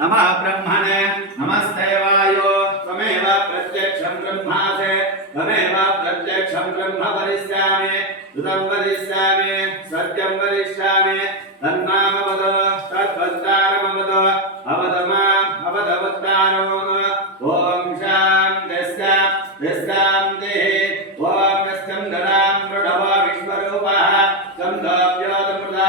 नमः ब्रह्मणे नमस्ते वायो त्वमेव प्रत्यक्षं ब्रह्मासे त्वमेव प्रत्यक्षं ब्रह्म वदिष्यामि सुतं वदिष्यामि सत्यं वदिष्यामि तन्नाम वद तद्वक्तारं वद अवद माम् अवदवक्तारो ॐ शान्तिः ॐ स्कन्दरां मृडव विश्वरूपः स्कन्दव्योतमृदा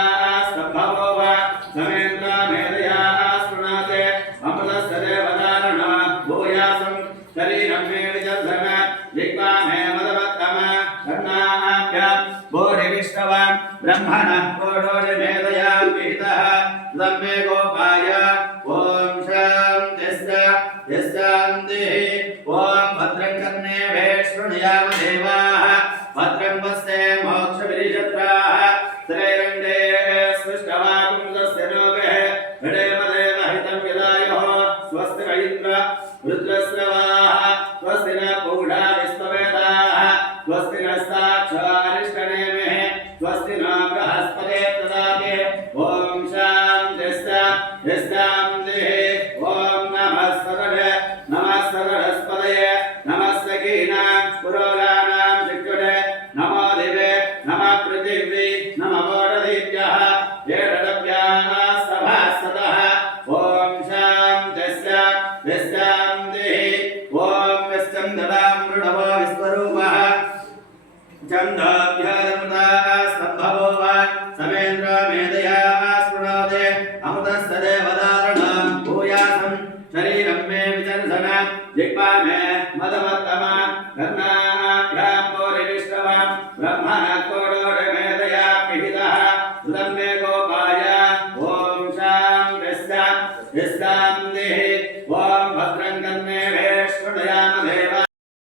स्तम्भवो वा समेन्द्र मेधया स्पृणाते अमृतस्य देवदारण भूयासं शरीरं मे विजर्धन जिह्वा मे मदवत्तम कर्णाभ्यां बोधिविष्टवान् ब्रह्मणः कोडोरिमेधया विहितः तन्मे गोपाय ॐ शान्तिः ॐ भद्रं कर्णेभिः शृणुयाम देवाः भद्रं पश्ये मोक्षविरिशत्राः त्रैरण्डे सृष्टवाकुंसस्य नोभिः हृदयमदेव हितं विदायोः स्वस्ति न इन्द्र रुद्रस्रवाः स्वस्ति न पूषा विश्ववेदाः स्वस्ति न साक्षारिष्टनेमिः स्वस्ति न बृहस्पतिः ददाति ॐ शान्तिः ॐ नमः सरस्वतये नमः सखीनां पुरोगानां चिक्कुटे नमो दिवे नमः पृथिवी नमः वोढदीभ्यः येषडभ्याः सभासदः ॐ शान्तिः ॐ स्कन्ददां मृडवो विश्वरूपः चन्द्राभ्यामृताः स्तम्भवो वा समेन्द्र मेधया स्पृणोते अमृतस्य देवदारणं भूयासं शरीरं मे विचर्धन जिह्वा मे मदवत्तम कर्णाभ्यां बोधिविष्टवान् ब्रह्मणः कोडोरिमेधया विहितः सुतं मे गोपाय ॐ शान्तिः